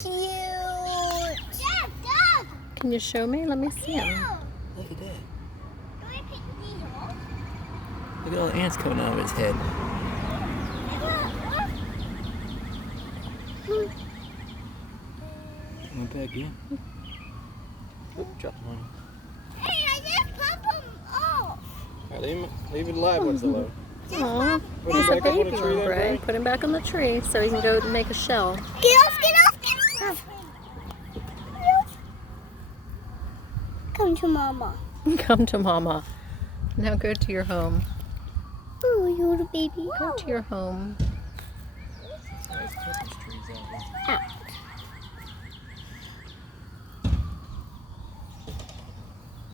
Cute. Dad. Can you show me? Let me see him. Look at that. Look at all the ants coming out of his head. Went back in. Oop, dropped one. Hey, I just popped him off. All right, leave it alive once it's alive. Aw, Put he's him a back up on baby the tree there, ombre. Bray. Put him back on the tree so he can go make a shell. Get off. Come to Mama. Come to Mama. Now go to your home. Oh, you little baby. Go to your home. Nice Christmas trees out here. Ow.